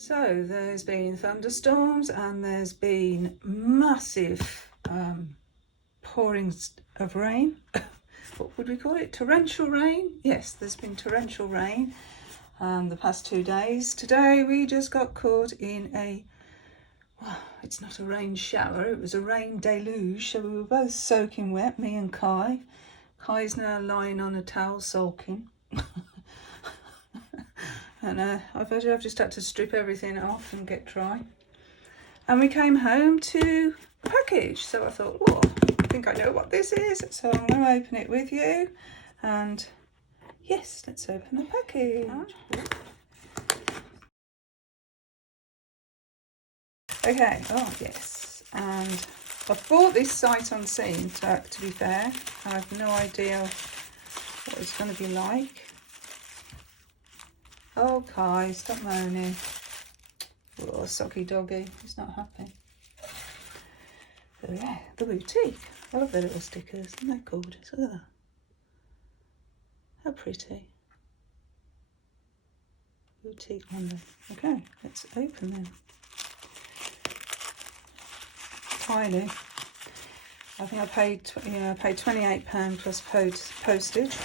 So there's been thunderstorms and there's been massive pourings of rain. What would we call it? Torrential rain? Yes, there's been torrential rain the past 2 days. Today we just got caught in a, well, it's not a rain shower, it was a rain deluge. So we were both soaking wet, me and Kai. Kai's now lying on a towel sulking. And I've just had to strip everything off and get dry. And we came home to a package. So I thought, oh, I think I know what this is. So I'm going to open it with you. And yes, let's open the package. Okay, oh yes. And I've bought this sight unseen, to be fair. I have no idea what it's going to be like. Oh, Kai, stop moaning. Oh, socky doggy, he's not happy. So yeah, the boutique. I love their little stickers, isn't that gorgeous? Look at that. How pretty. Boutique London. Okay, let's open them. Tiny. I think I paid £28 plus postage.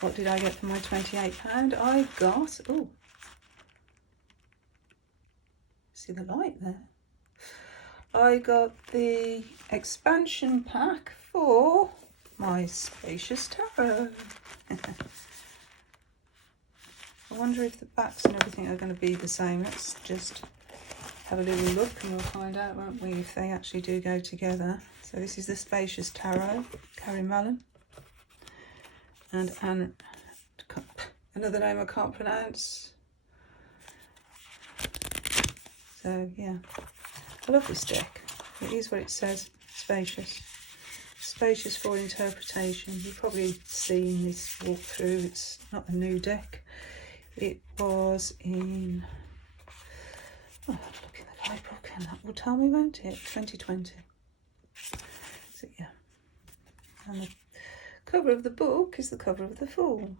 What did I get for my £28? I got, oh, see the light there? I got the expansion pack for my Spacious Tarot. I wonder if the backs and everything are going to be the same. Let's just have a little look and we'll find out, won't we, if they actually do go together. So this is the Spacious Tarot, Carrie Mullen. And another name I can't pronounce. So yeah, I love this deck. It is what it says, spacious. Spacious for interpretation. You've probably seen this walkthrough. It's not a new deck. It was in, oh, look in the guidebook and that will tell me, won't it? 2020. So yeah. And the cover of the book is the cover of the Fool.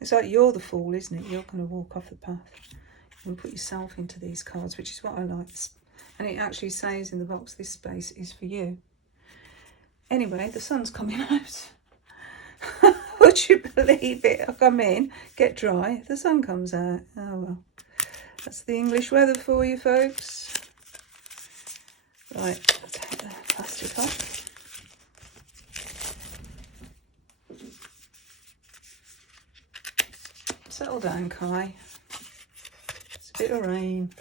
It's like you're the fool, isn't it? You're going to walk off the path. You can put yourself into these cards, which is what I like. And it actually says in the box, this space is for you. Anyway, the sun's coming out. Would you believe it? I come in, get dry, the sun comes out. Oh well. That's the English weather for you, folks. Right, I'll take the plastic off. Settle down, Kai. It's a bit of rain.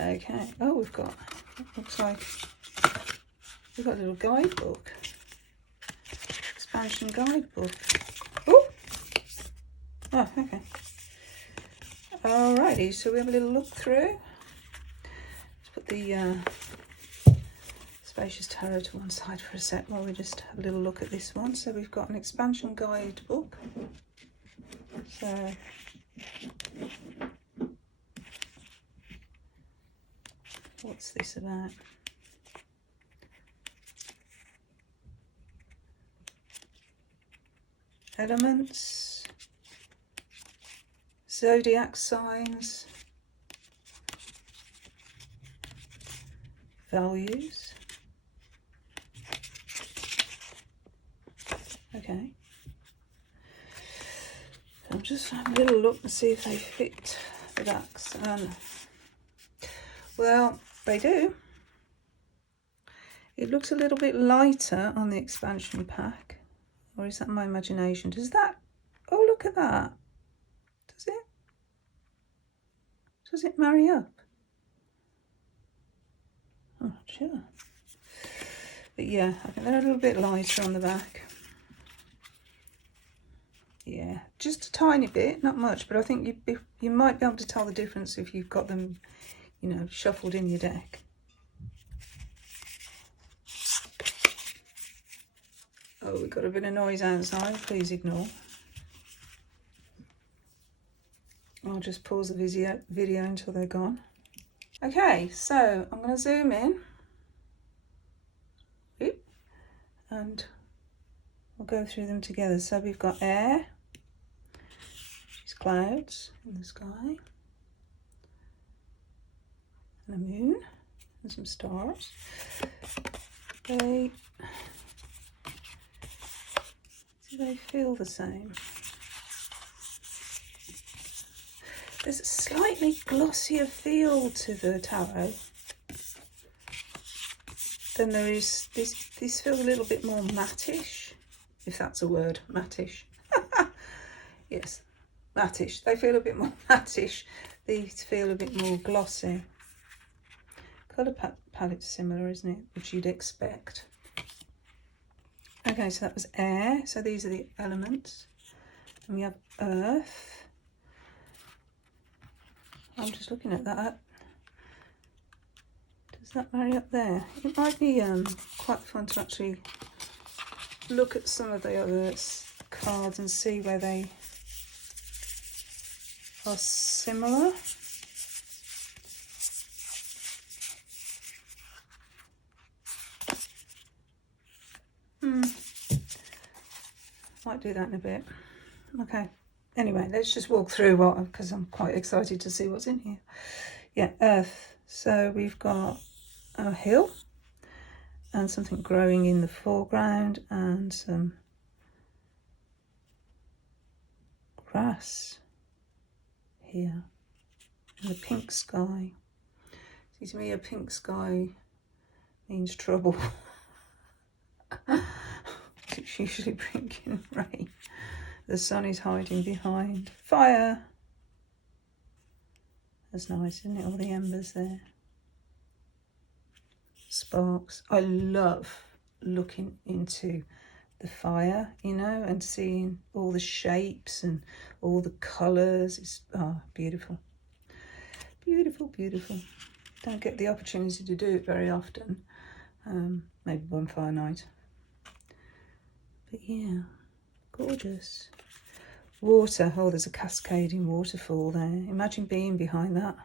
Okay. Oh, we've got, looks like we've got a little guidebook. Expansion guidebook. Oh! Oh, okay. Alrighty, so we have a little look through. Let's put the Spacious Tarot to one side for a sec while we just have a little look at this one. So we've got an expansion guidebook. So what's this about? Elements, zodiac signs, values. Okay. I'm just having a little look and see if they fit the backs. Well, they do. It looks a little bit lighter on the expansion pack. Or is that my imagination? Does that, oh, look at that. Does it? Does it marry up? I'm not sure. But yeah, I think they're a little bit lighter on the back. Yeah, just a tiny bit, not much, but I think you might be able to tell the difference if you've got them, you know, shuffled in your deck. Oh, we've got a bit of noise outside, please ignore. I'll just pause the video until they're gone. Okay, so I'm going to zoom in. And we'll go through them together. So we've got air. She's clouds in the sky, and a moon, and some stars. Do they feel the same? There's a slightly glossier feel to the tarot than there is. These feel a little bit more mattish, if that's a word, mattish. Yes, mattish. They feel a bit more mattish. These feel a bit more glossy. Colour palette's similar, isn't it? Which you'd expect. Okay, so that was air. So these are the elements. And we have earth. I'm just looking at that. Does that marry up there? It might be quite fun to actually look at some of the other cards and see where they are similar. Might do that in a bit. Okay. Anyway, let's just walk through what, because I'm quite excited to see what's in here. Yeah, earth. So we've got a hill and something growing in the foreground and some grass here and the pink sky. See, to me a pink sky means trouble. It's usually bringing rain. The sun is hiding behind. Fire. That's nice, isn't it? All the embers there. Sparks. I love looking into the fire, you know, and seeing all the shapes and all the colours. It's beautiful. Beautiful, beautiful. Don't get the opportunity to do it very often. Maybe bonfire night. But yeah, gorgeous. Water. Oh, there's a cascading waterfall there. Imagine being behind that.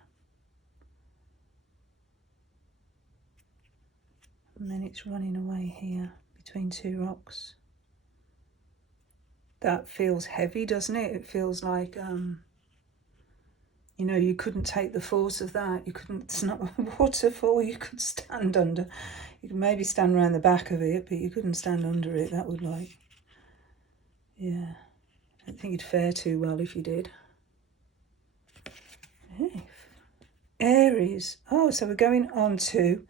And then it's running away here between two rocks. That feels heavy, doesn't it? It feels like, you know, you couldn't take the force of that. You couldn't, it's not a waterfall you could stand under. You could maybe stand around the back of it, but you couldn't stand under it. That would like, yeah. I don't think it'd fare too well if you did. Hey. Aries. Oh, so we're going on to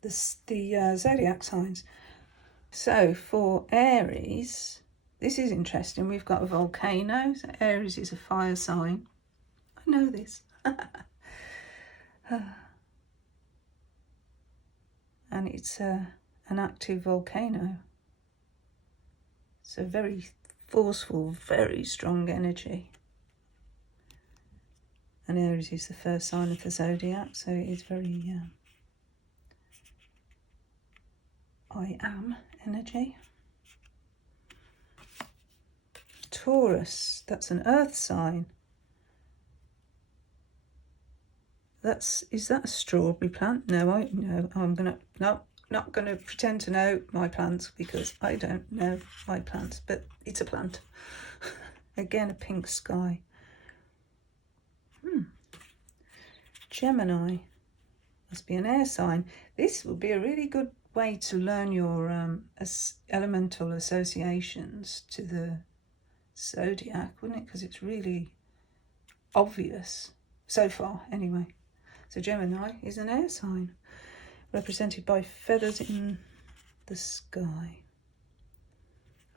the zodiac signs. So for Aries, this is interesting. We've got a volcano. So Aries is a fire sign. I know this. And it's an active volcano. So very forceful, very strong energy. And Aries is the first sign of the zodiac, so it is very I am energy. Taurus, that's an earth sign. Is that a strawberry plant? No, not gonna pretend to know my plants because I don't know my plants, but it's a plant. Again, a pink sky. Gemini, must be an air sign. This would be a really good way to learn your elemental associations to the zodiac, wouldn't it? Because it's really obvious so far, anyway. So Gemini is an air sign, represented by feathers in the sky.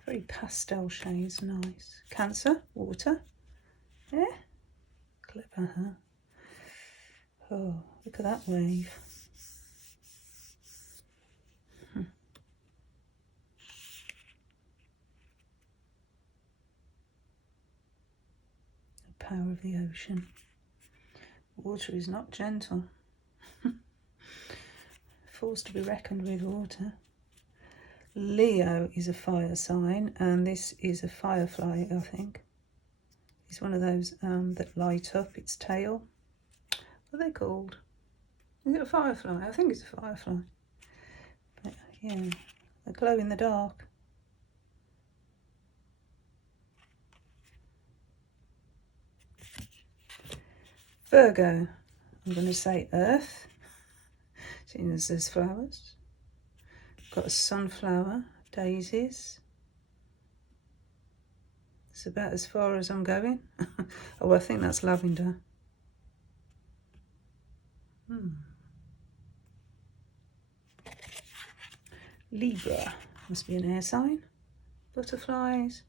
Very pastel shades, nice. Cancer, water. Yeah, clever, huh? Oh, look at that wave. The power of the ocean. Water is not gentle. Force to be reckoned with, water. Leo is a fire sign, and this is a firefly, I think. It's one of those that light up its tail. What are they called? Is it a firefly? I think it's a firefly. But yeah, they glow in the dark. Virgo, I'm going to say earth, seeing as there's flowers. Got a sunflower, daisies. It's about as far as I'm going. Oh, I think that's lavender. Libra, must be an air sign. Butterflies.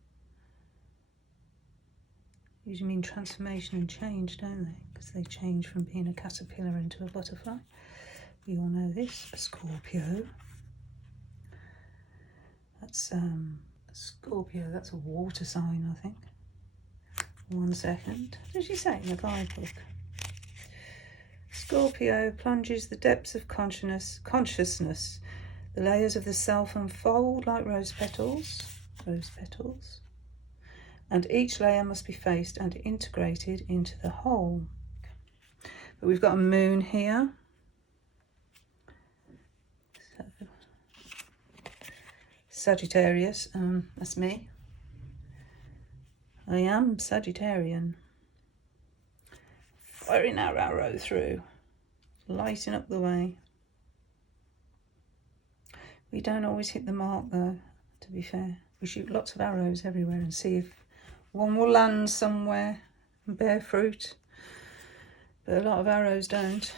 Usually mean transformation and change, don't they? Because they change from being a caterpillar into a butterfly. We all know this. A Scorpio. That's a Scorpio, that's a water sign, I think. 1 second. What did she say in the guidebook? Scorpio plunges the depths of consciousness. The layers of the self unfold like rose petals, and each layer must be faced and integrated into the whole. But we've got a moon here. So, Sagittarius, that's me. I am Sagittarian. Firing our arrow through, lighting up the way. We don't always hit the mark though, to be fair. We shoot lots of arrows everywhere and see if one will land somewhere and bear fruit. But a lot of arrows don't.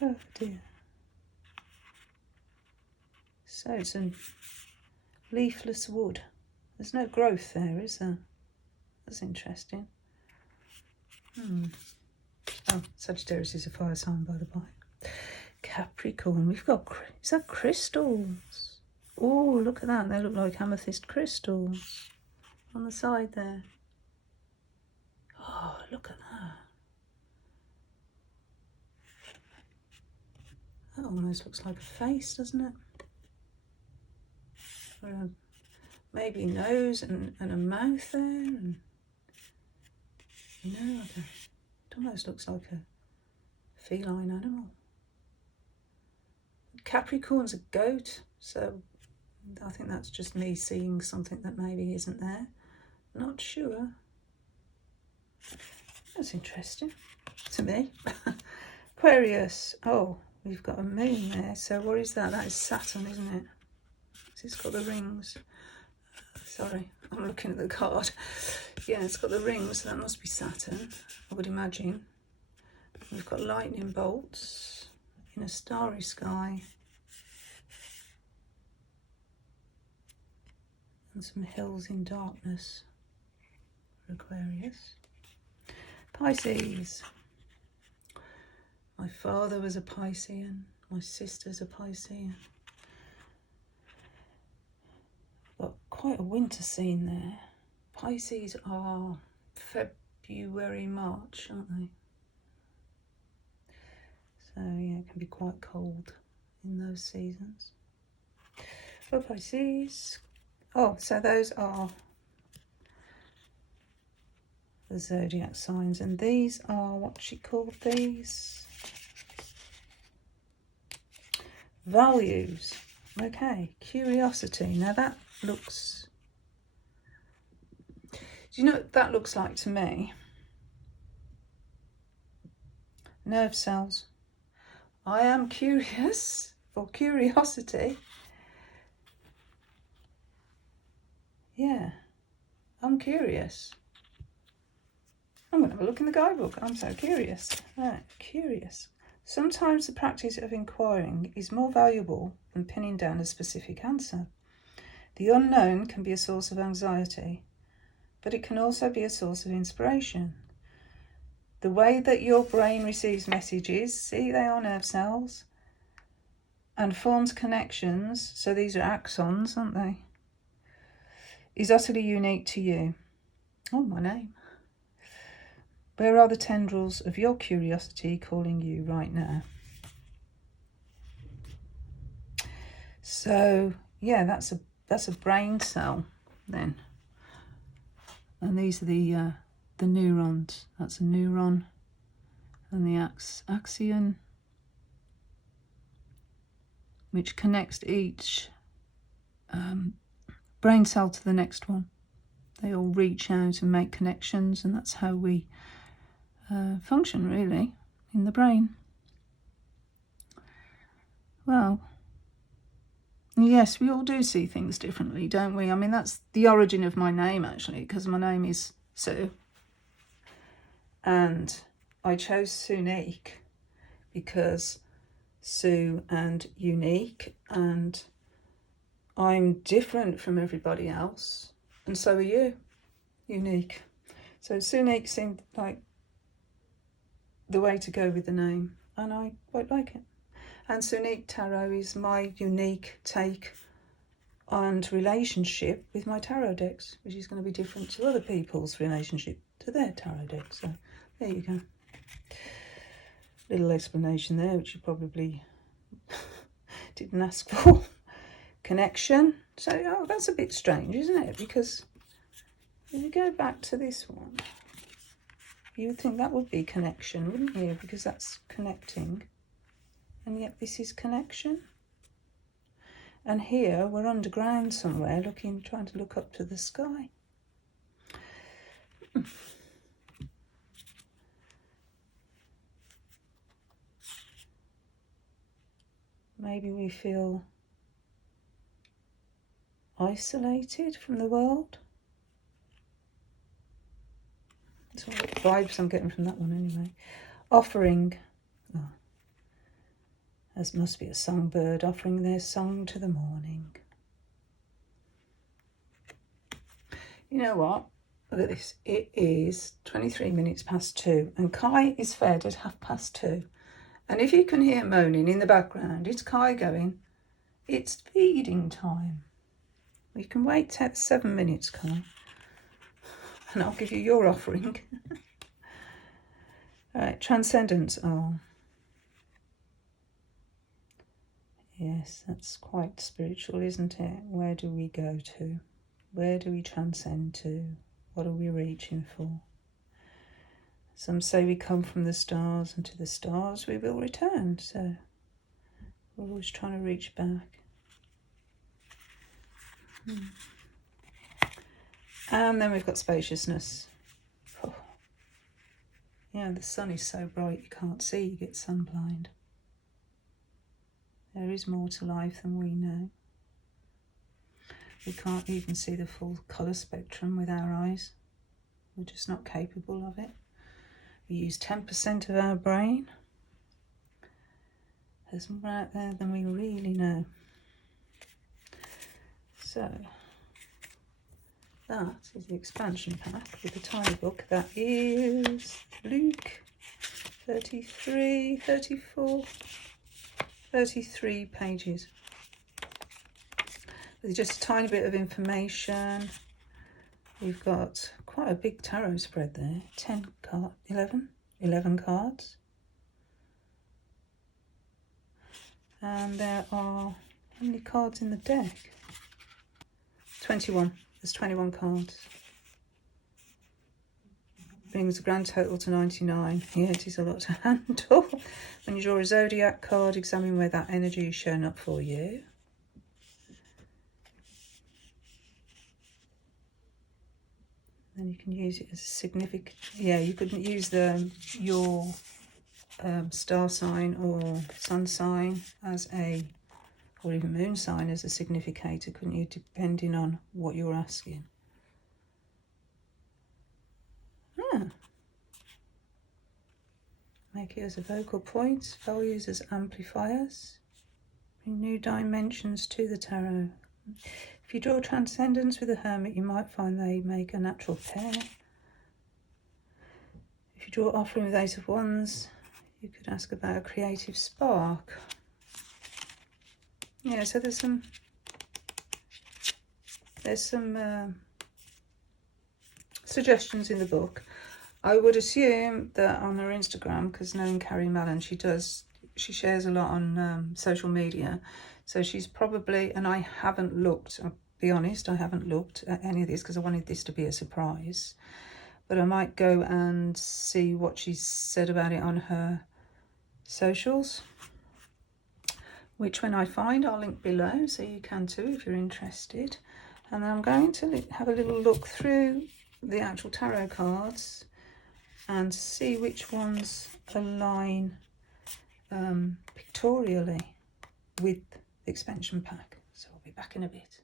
Oh dear. So it's a leafless wood. There's no growth there, is there? That's interesting. Oh, Sagittarius is a fire sign, by the by. Capricorn, we've got, is that crystals? Oh, look at that. They look like amethyst crystals on the side there. Oh, look at that. That almost looks like a face, doesn't it? Or maybe nose and a mouth there. And, you know, like it almost looks like a feline animal. Capricorn's a goat, so I think that's just me seeing something that maybe isn't there. Not sure. That's interesting to me. Aquarius. Oh, we've got a moon there. So what is that? That is Saturn, isn't it? It's got the rings. Sorry, I'm looking at the card. Yeah, it's got the rings, so that must be Saturn, I would imagine. We've got lightning bolts in a starry sky. And some hills in darkness for Aquarius. Pisces. My father was a Piscean. My sister's a Piscean. Got quite a winter scene there. Pisces are February, March, aren't they? So yeah, it can be quite cold in those seasons. For Pisces. Oh, so those are the zodiac signs, and these are what she called these values. Okay, curiosity. Now that looks, do you know what that looks like to me? Nerve cells. I am curious, for curiosity. Yeah, I'm curious. I'm going to have a look in the guidebook. I'm so curious. Right, curious. Sometimes the practice of inquiring is more valuable than pinning down a specific answer. The unknown can be a source of anxiety, but it can also be a source of inspiration. The way that your brain receives messages, see, they are nerve cells, and forms connections, so these are axons, aren't they, is utterly unique to you. Oh, my name. Where are the tendrils of your curiosity calling you right now? So, yeah, that's a brain cell then. And these are the neurons. That's a neuron. And the axion, which connects each brain cell to the next one. They all reach out and make connections, and that's how we function, really, in the brain. Well, yes, we all do see things differently, don't we? I mean, that's the origin of my name, actually, because my name is Sue. And I chose Sunique because Sue and unique, and I'm different from everybody else, and so are you, unique. So Sunique seemed like the way to go with the name, and I quite like it. And Sunique Tarot is my unique take and relationship with my tarot decks, which is going to be different to other people's relationship to their tarot decks. So there you go. Little explanation there, which you probably didn't ask for. Connection. So, oh, that's a bit strange, isn't it? Because if you go back to this one, you would think that would be connection, wouldn't you? Because that's connecting. And yet this is connection. And here we're underground somewhere, trying to look up to the sky. Maybe we feel isolated from the world. That's what vibes I'm getting from that one anyway. Offering. Oh, that must be a songbird offering their song to the morning. You know what? Look at this. It is 23 minutes past 2 and Kai is fed at 2:30. And if you can hear moaning in the background, it's Kai going, it's feeding time. You can wait 7 minutes, Kai, and I'll give you your offering. All right, transcendence. Oh, yes, that's quite spiritual, isn't it? Where do we go to? Where do we transcend to? What are we reaching for? Some say we come from the stars, and to the stars we will return. So we're always trying to reach back. And then we've got spaciousness. Oh. Yeah, the sun is so bright you can't see, you get sun blind. There is more to life than we know. We can't even see the full colour spectrum with our eyes. We're just not capable of it. We use 10% of our brain. There's more out there than we really know. So that is the expansion pack with the tiny book. That is Luke 33, 34, 33 pages. With just a tiny bit of information. We've got quite a big tarot spread there. 11 cards. And there are, how many cards in the deck? 21. There's 21 cards. Brings the grand total to 99. Yeah, it is a lot to handle. When you draw a zodiac card, examine where that energy is shown up for you. Then you can use it as a significant. Yeah, you could use your star sign or sun sign as or even moon sign as a significator, couldn't you? Depending on what you're asking. Make it as a focal point. Values as amplifiers. Bring new dimensions to the tarot. If you draw transcendence with a hermit, you might find they make a natural pair. If you draw offering with Ace of Wands, you could ask about a creative spark. Yeah, so there's some suggestions in the book. I would assume that on her Instagram, because knowing Carrie Mallon, she shares a lot on social media. So she's probably, and I haven't looked, I'll be honest, I haven't looked at any of this because I wanted this to be a surprise. But I might go and see what she's said about it on her socials, which when I find, I'll link below, so you can too if you're interested. And then I'm going to have a little look through the actual tarot cards and see which ones align pictorially with the expansion pack. So I'll be back in a bit.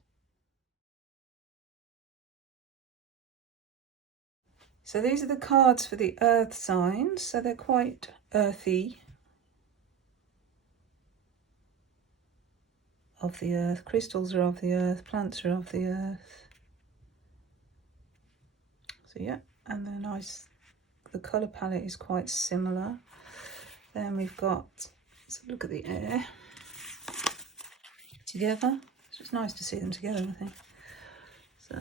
So these are the cards for the earth signs, so they're quite earthy. Of the earth, crystals are of the earth, plants are of the earth. So yeah, and they're nice. The colour palette is quite similar. Then we've got, let's look at the air together. So it's nice to see them together, I think. So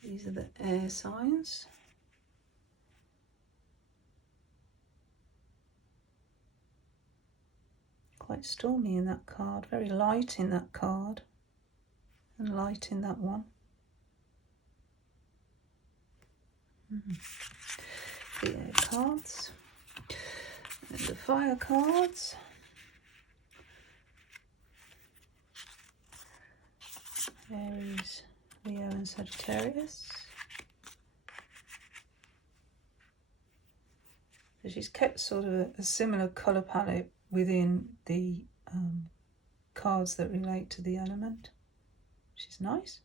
these are the air signs. Quite stormy in that card, very light in that card, and light in that one. The air cards, and the fire cards. Aries, Leo and Sagittarius. So she's kept sort of a similar colour palette within the cards that relate to the element, which is nice.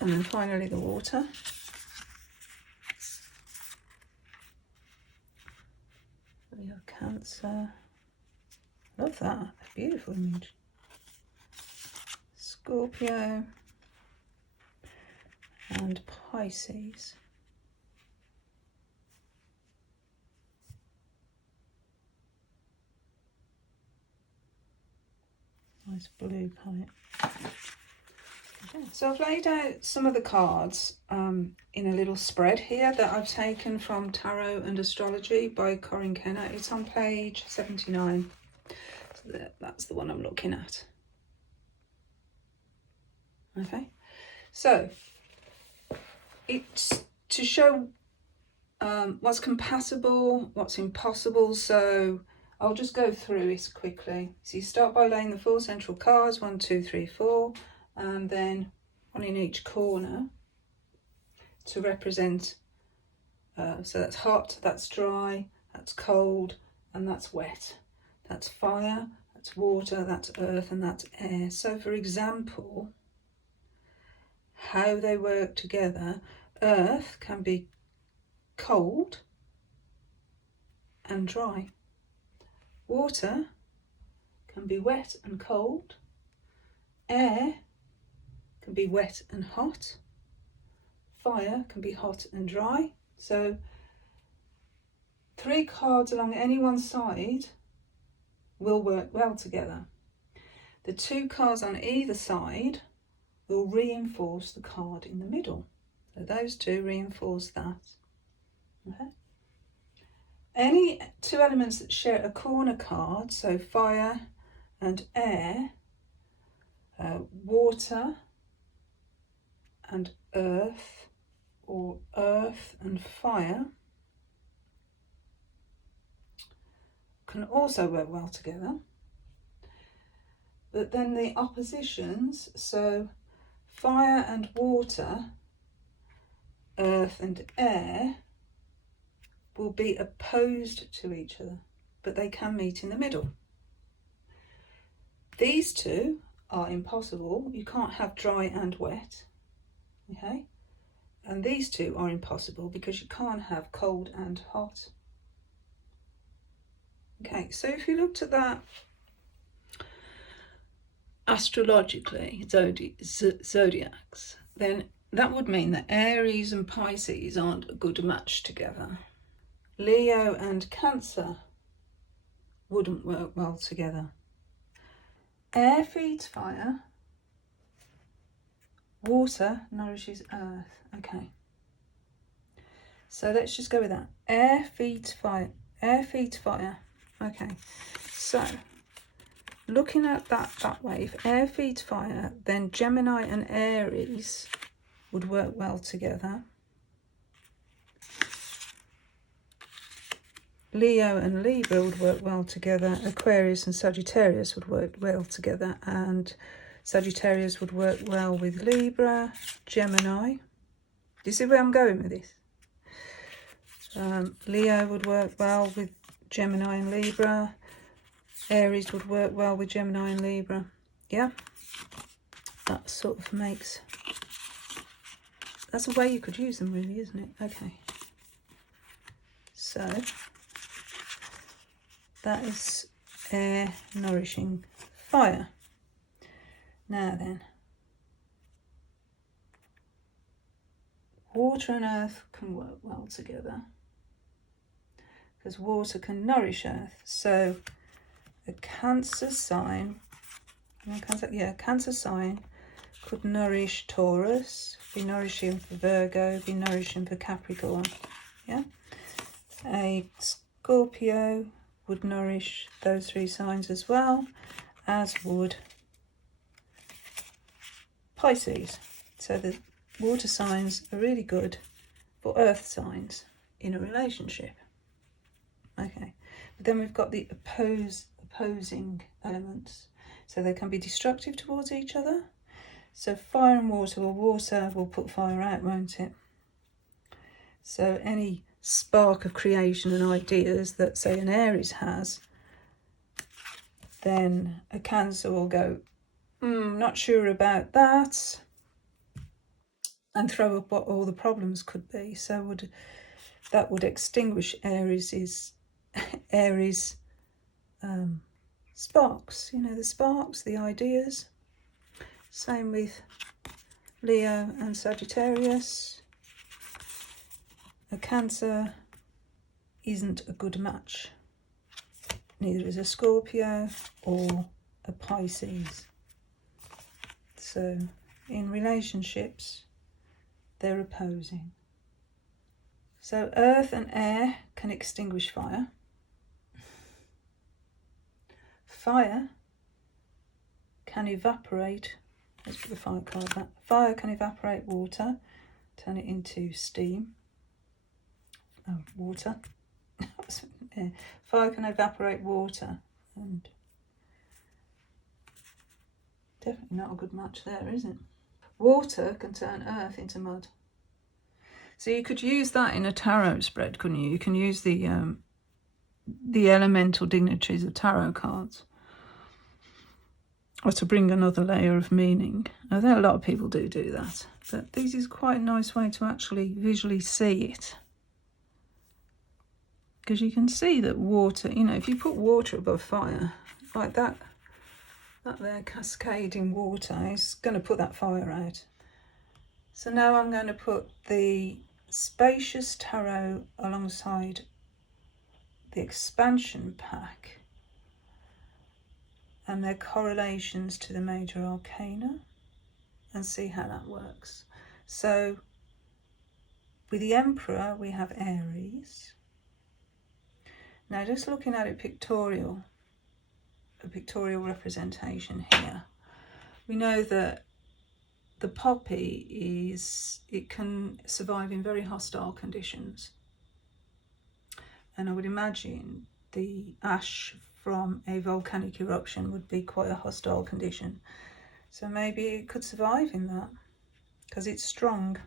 And then finally the water. We have Cancer. Love that, a beautiful image. Scorpio and Pisces. Nice blue palette. Okay. So I've laid out some of the cards in a little spread here that I've taken from Tarot and Astrology by Corinne Kenner. It's on page 79. So that's the one I'm looking at. Okay, so it's to show what's compatible, what's impossible. So I'll just go through this quickly. So you start by laying the 4 central cards, 1, 2, 3, 4, and then one in each corner to represent, so that's hot, that's dry, that's cold, and that's wet. That's fire, that's water, that's earth, and that's air. So for example, how they work together, earth can be cold and dry. Water can be wet and cold. Air can be wet and hot. Fire can be hot and dry. So 3 cards along any one side will work well together. The 2 cards on either side will reinforce the card in the middle. So those 2 reinforce that. Okay. Any 2 elements that share a corner card, so fire and air, water and earth, or earth and fire, can also work well together. But then the oppositions, so fire and water, earth and air, will be opposed to each other, but they can meet in the middle. These 2 are impossible. You can't have dry and wet, okay? And these 2 are impossible because you can't have cold and hot. Okay, so if you looked at that astrologically, zodiacs, then that would mean that Aries and Pisces aren't a good match together. Leo and Cancer wouldn't work well together. Air feeds fire, water nourishes earth. Okay, so let's just go with that. Air feeds fire, air feeds fire. Okay, so looking at that way, if air feeds fire, then Gemini and Aries would work well together. Leo and Libra would work well together. Aquarius and Sagittarius would work well together. And Sagittarius would work well with Libra, Gemini. Do you see where I'm going with this? Leo would work well with Gemini and Libra. Aries would work well with Gemini and Libra. Yeah? That sort of makes... That's a way you could use them, really, isn't it? Okay. So, that is air nourishing fire. Now then, water and earth can work well together because water can nourish earth. So a Cancer sign, Cancer sign could nourish Taurus, be nourishing for Virgo, be nourishing for Capricorn. Yeah. A Scorpio would nourish those three signs as well, as would Pisces. So the water signs are really good for earth signs in a relationship. Okay, but then we've got the opposing elements. So they can be destructive towards each other. So fire and water, well, water will put fire out, won't it? So any spark of creation and ideas that, say, an Aries has, then a Cancer will go, not sure about that, and throw up what all the problems could be. So that would extinguish Aries' sparks, the sparks, the ideas. Same with Leo and Sagittarius. A Cancer isn't a good match. Neither is a Scorpio or a Pisces. So in relationships, they're opposing. So earth and air can extinguish fire. Fire can evaporate, let's put the fire card back. Fire can evaporate water, turn it into steam. Oh, water. Fire can evaporate water, and definitely not a good match there, is it? Water can turn earth into mud. So you could use that in a tarot spread, couldn't you? You can use the elemental dignitaries of tarot cards, or to bring another layer of meaning. I think a lot of people do that, but this is quite a nice way to actually visually see it. Because you can see that water, if you put water above fire, like that there cascading water is going to put that fire out. So now I'm going to put the Spacious Tarot alongside the expansion pack and their correlations to the major arcana and see how that works. So with the Emperor we have Aries. Now just looking at it a pictorial representation here, we know that the poppy it can survive in very hostile conditions. And I would imagine the ash from a volcanic eruption would be quite a hostile condition. So maybe it could survive in that, because it's strong.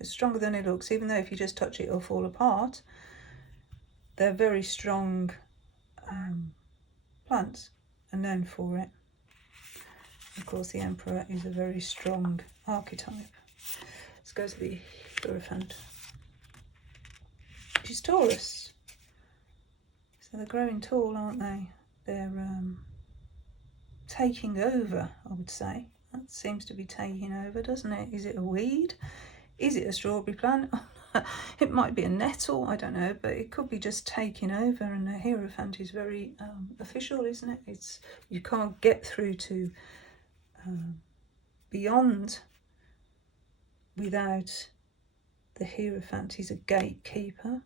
It's stronger than it looks, even though if you just touch it, it'll fall apart. They're very strong plants and known for it. Of course, the Emperor is a very strong archetype. Let's go to the Hierophant, which is Taurus. So they're growing tall, aren't they? They're taking over, I would say. That seems to be taking over, doesn't it? Is it a weed? Is it a strawberry plant? It might be a nettle, I don't know, but it could be just taking over. And the Hierophant is very official, isn't it? You can't get through to beyond without the Hierophant. He's a gatekeeper,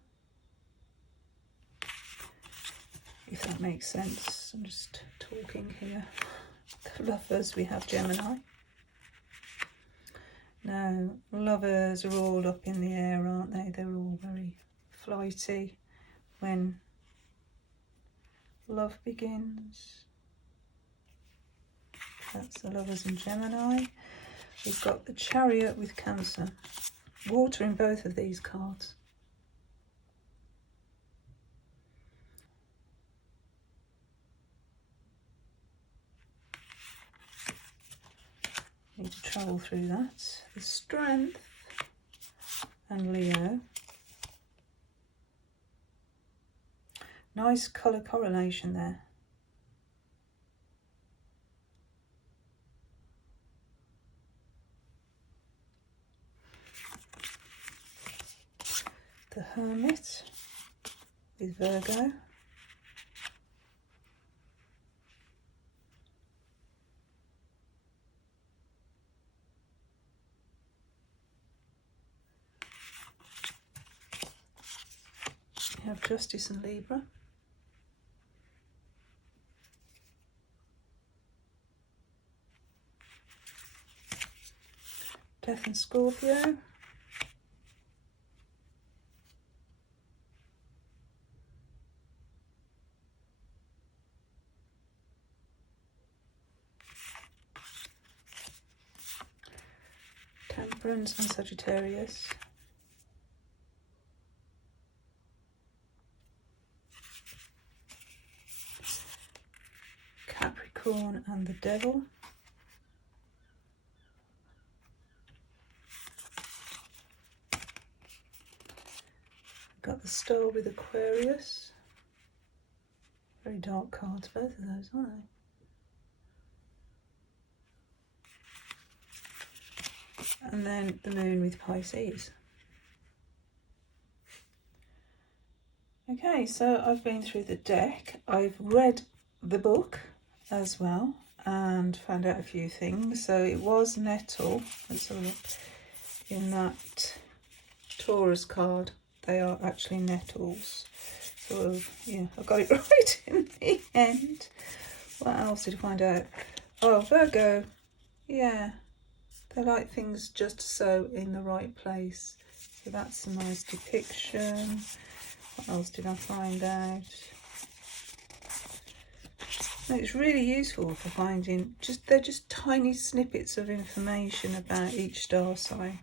if that makes sense. I'm just talking here. The Lovers, we have Gemini. Now, lovers are all up in the air, aren't they? They're all very flighty when love begins. That's the Lovers in Gemini. We've got the Chariot with Cancer. Water in both of these cards. Need to travel through that. The Strength and Leo. Nice colour correlation there. The Hermit with Virgo. We have Justice and Libra. Death and Scorpio. Temperance and Sagittarius. Capricorn and the Devil. Got the Star with Aquarius. Very dark cards, both of those, aren't they? And then the Moon with Pisces. Okay, so I've been through the deck. I've read the book as well and found out a few things. So it was nettle. Let's have a look. In that Taurus card, they are actually nettles. So yeah, I got it right in the end. What else did I find out? Oh, Virgo. Yeah, they like things just so in the right place. So that's a nice depiction. What else did I find out? It's really useful for finding they're just tiny snippets of information about each star sign.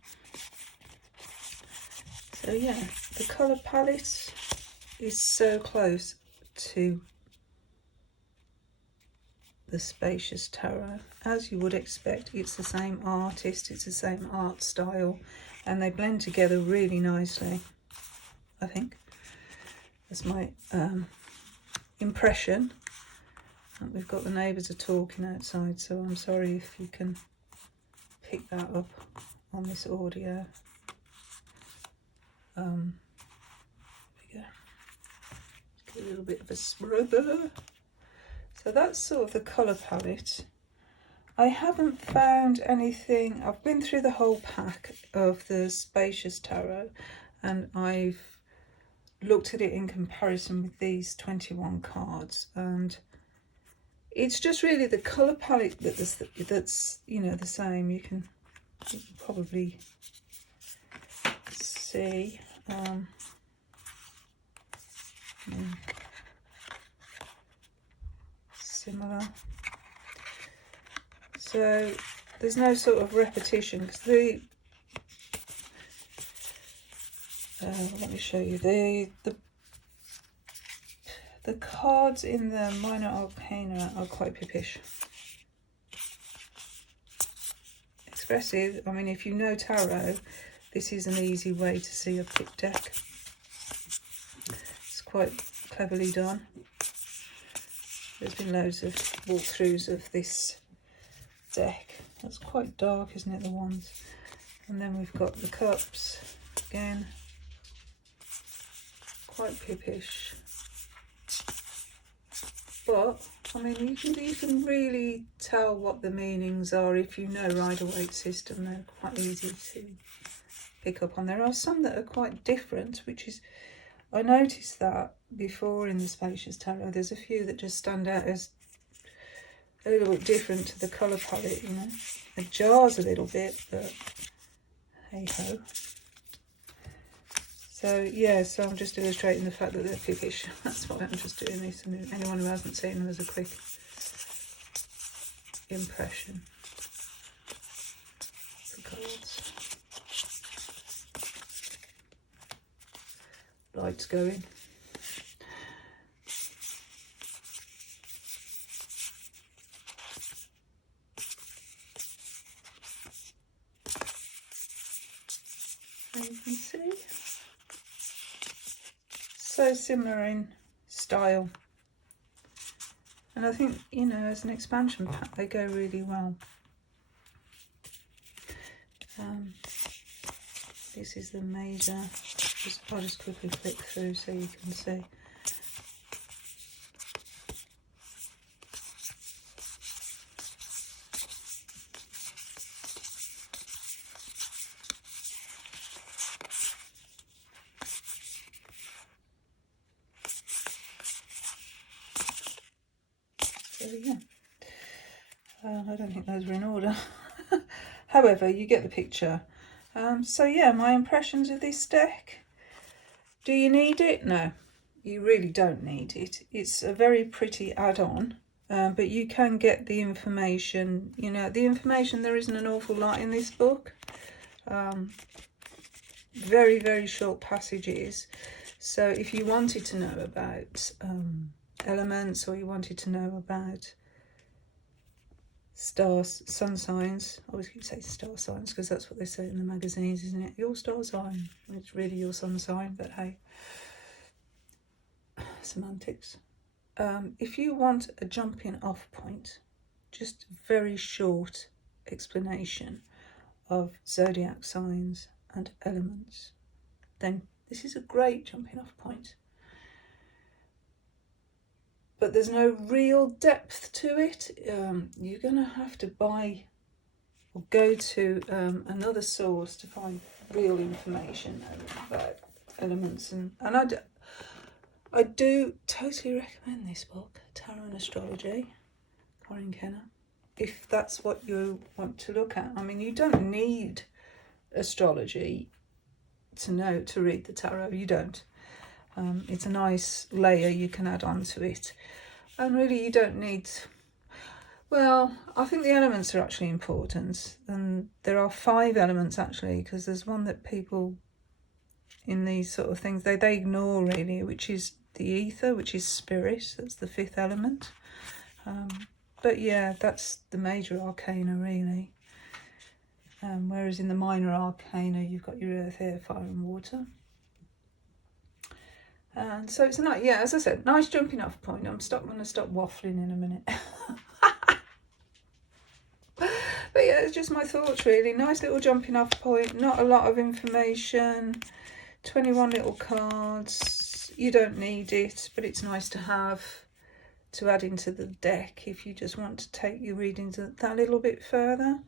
So yeah, the colour palette is so close to the Spacious Tarot. As you would expect, it's the same artist, it's the same art style, and they blend together really nicely, I think. That's my impression. And we've got the neighbours are talking outside, so I'm sorry if you can pick that up on this audio. There we go. Get a little bit of a sprubber. So that's sort of the colour palette. I haven't found anything. I've been through the whole pack of the Spacious Tarot, and I've looked at it in comparison with these 21 cards, and it's just really the colour palette that's you know, the same. You can probably see. Similar. So there's no sort of repetition, because let me show you the cards in the Minor Arcana are quite pippish. Expressive. I mean, if you know tarot, this is an easy way to see a pip deck. It's quite cleverly done. There's been loads of walkthroughs of this deck. That's quite dark, isn't it, the wands? And then we've got the cups again. Quite pippish. But I mean, you can really tell what the meanings are if you know Rider-Waite system. They're quite easy to pick up on. There are some that are quite different, which is, I noticed that before in the Spacious Tarot. There's a few that just stand out as a little bit different to the colour palette, you know. It jars a little bit, but hey ho. So yeah, so I'm just illustrating the fact that they're piggish. That's why I'm just doing this, and anyone who hasn't seen them as a quick impression. The cards. Lights going. So you can see. So similar in style. And I think, you know, as an expansion pack, they go really well. This is the major. I'll just quickly flick through so you can see. There we go. I don't think those were in order. However, you get the picture. So yeah, my impressions of this deck. Do you need it? No, you really don't need it. It's a very pretty add-on, but you can get the information. You know, the information, there isn't an awful lot in this book. Very, very short passages. So if you wanted to know about elements, or you wanted to know about stars, sun signs. I always keep saying star signs because that's what they say in the magazines, isn't it? Your star sign. It's really your sun sign, but hey, semantics. If you want a jumping off point, just very short explanation of zodiac signs and elements, then this is a great jumping off point. But there's no real depth to it. You're going to have to buy or go to another source to find real information about elements. And I do totally recommend this book, Tarot and Astrology, Corinne Kenner, if that's what you want to look at. I mean, you don't need astrology to read the tarot. You don't. It's a nice layer you can add on to it. And really you don't need... Well, I think the elements are actually important. And there are 5 elements actually, because there's one that people in these sort of things, they ignore really, which is the ether, which is spirit. That's the 5th element. But yeah, that's the major arcana really. Whereas in the minor arcana, you've got your earth, air, fire and water. And so it's a nice, yeah, as I said, nice jumping off point. I'm going to stop waffling in a minute. But yeah, it's just my thoughts really. Nice little jumping off point. Not a lot of information. 21 little cards. You don't need it, but it's nice to have to add into the deck if you just want to take your readings that little bit further.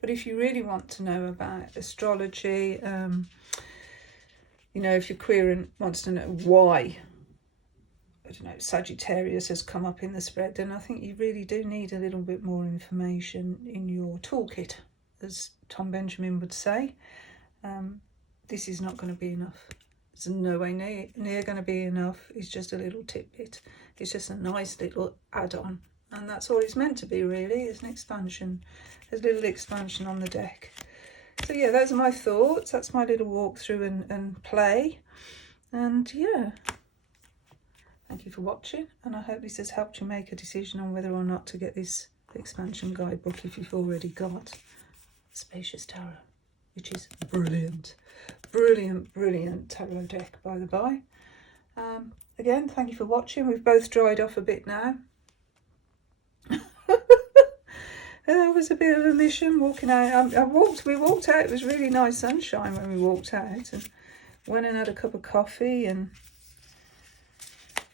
But if you really want to know about astrology, you know, if you're queer and wants to know why, I don't know, Sagittarius has come up in the spread, then I think you really do need a little bit more information in your toolkit, as Tom Benjamin would say. This is not going to be enough. It's no way near going to be enough. It's just a little tidbit. It's just a nice little add-on. And that's all it's meant to be really, is an expansion. There's a little expansion on the deck. So yeah, those are my thoughts. That's my little walkthrough and play. And yeah, thank you for watching. And I hope this has helped you make a decision on whether or not to get this expansion guidebook if you've already got Spacious Tarot, which is brilliant. Brilliant, brilliant tarot deck, by the by. Again, thank you for watching. We've both dried off a bit now. That was a bit of a mission walking out. We walked out. It was really nice sunshine when we walked out, and went and had a cup of coffee and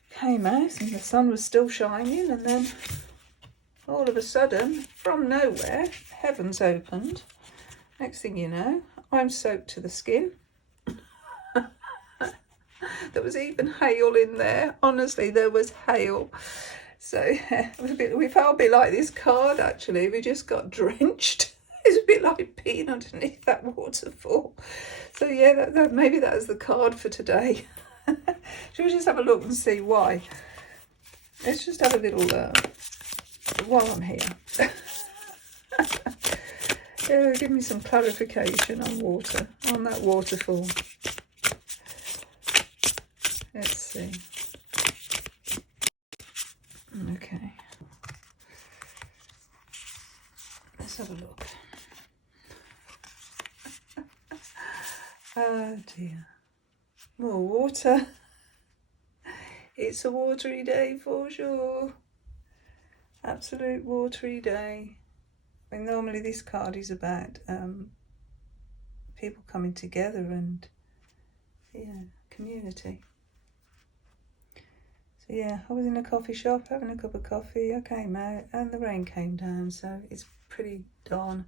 came out, and the sun was still shining. And then all of a sudden, from nowhere, heavens opened. Next thing you know, I'm soaked to the skin. There was even hail in there. Honestly, there was hail. So it was we felt a bit like this card actually. We just got drenched. It's a bit like being underneath that waterfall. So yeah, that maybe that is the card for today. Should we just have a look and see why? Let's just have a little while I'm here. Yeah, give me some clarification on water, on that waterfall. Let's see. Okay. Let's have a look. Oh dear. More water. It's a watery day for sure. Absolute watery day. I mean, normally this card is about people coming together and, yeah, community. So yeah, I was in a coffee shop having a cup of coffee. I came out and the rain came down, so it's pretty darn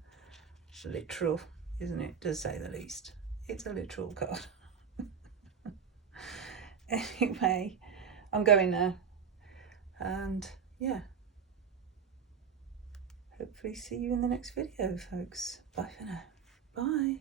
literal, isn't it? To say the least. It's a literal card. Anyway, I'm going now. And yeah, hopefully see you in the next video, folks. Bye for now. Bye.